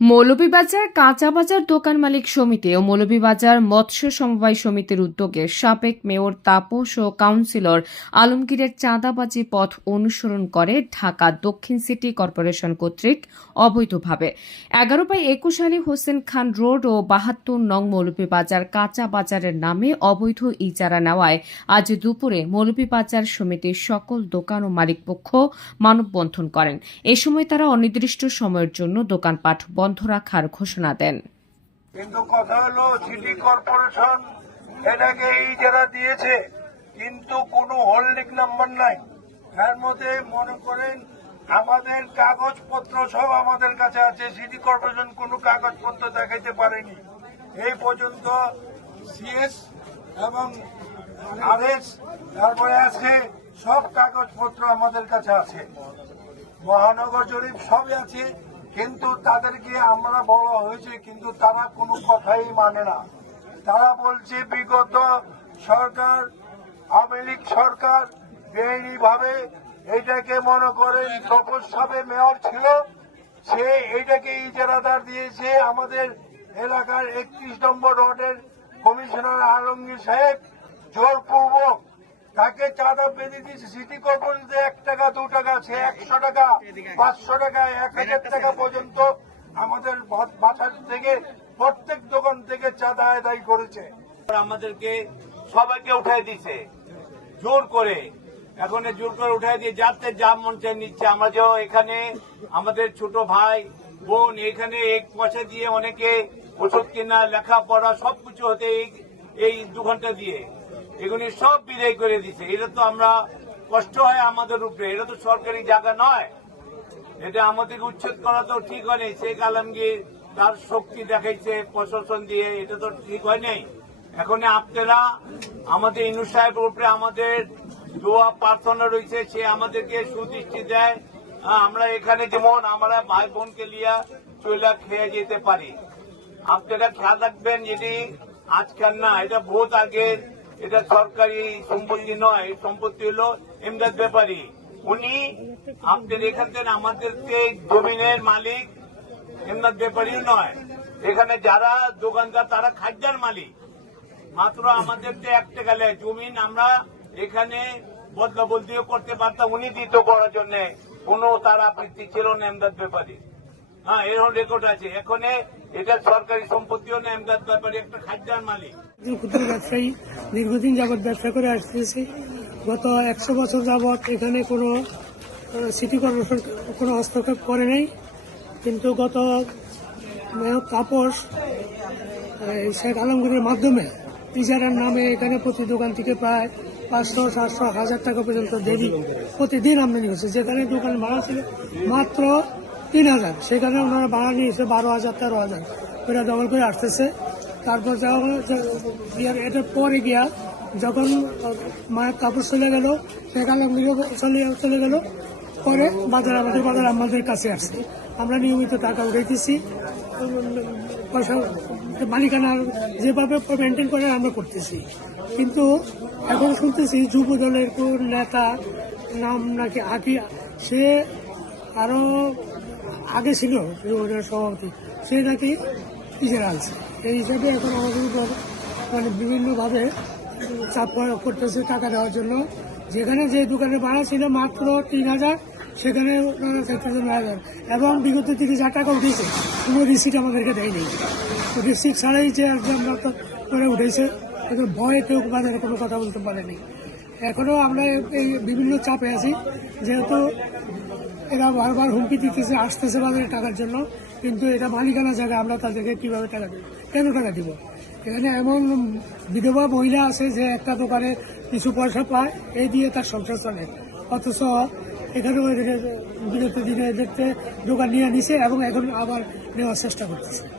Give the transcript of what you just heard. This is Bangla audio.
মৌলভীবাজার কাঁচা বাজার দোকান মালিক সমিতি ও মৌলভীবাজার মৎস্য সমবায় সমিতির উদ্যোগে সাবেক মেয়র তাপস ও কাউন্সিলর আলমগীরের চাঁদাবাজি পথ অনুসরণ করে ঢাকা দক্ষিণ সিটি কর্পোরেশন কর্তৃক অবৈধভাবে। এগারো বাই একুশ আলী হোসেন খান রোড ও বাহাত্তর নং মৌলভীবাজার কাঁচা বাজারের নামে অবৈধ ইজারা নেওয়ায় আজ দুপুরে মৌলভীবাজার সমিতির সকল দোকান ও মালিকপক্ষ মানববন্ধন করেন। এ সময় তারা অনির্দিষ্ট সময়ের জন্য দোকানপাট বন্ধ রাখার ঘোষণা দেন। কিন্তু কথা হলো সিটি কর্পোরেশন এটাকে এই যারা দিয়েছে, কিন্তু কোনো হোল্ডিং নাম্বার নাই। তার মধ্যে মনে করেন, আমাদের কাগজপত্র সব আমাদের কাছে আছে সিটি কর্পোরেশন কোনো কাগজপত্র দেখাইতে পারেনি। এই পর্যন্ত সিএস এবং আরএস তারপরে আছে সব কাগজপত্র আমাদের কাছে আছে। মহানগর জরিপ সবই আছে। কিন্তু তাদেরকে আমরা বলা হয়েছে, কিন্তু তারা কোনো কথাই মানে না। তারা বলছে, বিগত সরকার, আওয়ামী লীগ সরকার বেআইনি ভাবে এইটাকে মনে করেন তপস মেয়র ছিল। সে এইটাকে ইজারাদার দিয়েছে। আমাদের এলাকার একত্রিশ নম্বর রোডের কমিশনার আলমগীর সাহেব জোরপূর্বক তাকে চাঁদা বেঁধে দিয়েছে। সিটি কর্পোরেশন এক টাকা দু সে একশো টাকা পাঁচশো টাকা এক হাজার টাকা পর্যন্ত আমাদের বাসার থেকে প্রত্যেক দোকান থেকে চাঁদা আদায় করেছে। আমাদেরকে সবাইকে উঠাই দিছে। জোর করে। এখন জোর করে উঠাই দিয়ে যাতে যা মন চায় নিচ্ছে। আমরা যে এখানে আমাদের ছোট ভাই বোন এখানে এক পয়সা দিয়ে অনেকে ওষুধ কেনা লেখাপড়া সবকিছু হতে এই- এই দু ঘণ্টা দিয়ে। এগুলি সব বিদায় করে দিছে। এটা তো আমরা কষ্ট হয় আমাদের উপরে। এটা তো সরকারি জায়গা নয়। এটা আমাদেরকে উচ্ছেদ করা তো ঠিক হয় নাই শেখ আলমগীর তার শক্তি দেখাইছে প্রশাসন দিয়ে। এটা তো ঠিক হয় নাই এখন আপনারা আমাদের ইনু সাহেবের উপরে আমাদের দোয়া প্রার্থনা রয়েছে। সে আমাদেরকে সুদৃষ্টি দেয়। হ্যাঁ, আমরা এখানে যেমন আমরা ভাই বোনকে লিয়া চইলা খেয়ে যেতে পারি। আপনারা খেয়াল রাখবেন এটি আজকাল না এটা বহুত আগের এটা সরকারি সম্পত্তি নয়, সম্পত্তি হলো এমদাদ ব্যাপারী। উনি আপনাদের এখান থেকে আমাদেরকে জমিনের মালিক এমদাদ ব্যাপারীও নয়। এখানে যারা দোকানদার, তারা খাদ্যার মালিক। মাত্র আমাদের তো এক টাকা নেয় জমিন আমরা এখানে বদলা বদলিও করতে পারতাম, উনি দিত করার জন্য। কোনো তার আপত্তি ছিল না এমদাদ ব্যাপারী হ্যাঁ এরকম রেকর্ড আছে। এখানে সরকারি সম্পত্তিও একটা মালিক। ক্ষুদ্র ব্যবসায়ী দীর্ঘদিন যাবৎ ব্যবসা করে আসতেছি। গত একশো বছর যাবৎ এখানে কোনো সিটি কর্পোরেশন কোনো হস্তক্ষেপ করে নাই। কিন্তু গত মেয়র তাপস শেখ আলমগীরের মাধ্যমে ইজারার নামে এখানে প্রতি দোকান থেকে প্রায় পাঁচশো, সাতশো, হাজার টাকা পর্যন্ত দেরি প্রতিদিন আমদানি হচ্ছে। যেখানে দোকান ভাড়া ছিল মাত্র তিন হাজার। সেখানে ওনারা ভাড়া নিয়েছে বারো হাজার, তেরো হাজার। ওরা দখল করে আসতেছে। তারপর এটার পরে গিয়া যখন মায়ের কাপড় চলে গেল আলমগীরও চলে চলে গেল। পরে বাজার আমাদের বাজার আমাদের কাছে আসছে। আমরা নিয়মিত টাকা উঠাইতেছি। পয়সা, মালিকানা যেভাবে মেনটেন করে আমরা করতেছি। কিন্তু এখন শুনতেছি যুব দলের কোন নেতা, নাম নাকি আকি সে আরও আগে ছিল সভাপতি। সে নাকি ইজারা আনছে এই হিসাবে এখন আমাদের উপর মানে বিভিন্নভাবে চাপ প্রয়োগ করতেছে টাকা দেওয়ার জন্য। যেখানে যে দোকানে ভাড়া ছিল মাত্র তিন হাজার, সেখানে হাজার এবং বিগত থেকে যা টাকা উঠেছে, কোনো রিসিট আমাদেরকে দেয়নি। তো রিসিট ছাড়াই যে একজন করে উঠেছে কিন্তু ভয়ে কেউ বাজারে কোনো কথা বলতে পারেনি। এখনও আমরা এই বিভিন্ন চাপে আছি, যেহেতু এরা বারবার হুমকি দিতেছে, আসতেছে বাজারে টাকার জন্য, কিন্তু এটা মালিকানা জায়গা, আমরা তাদেরকে কীভাবে টাকা দেবো? কেন টাকা দিব? এখানে এমন বিধবা মহিলা আছে যে একটা দোকানে কিছু পয়সা পায়, এই দিয়ে তার সংসার চলে। অথচ এখানেও বিগত দিনে দেখতে দোকান নিয়ে নিছে এবং এখন আবার নেওয়ার চেষ্টা করতেছে।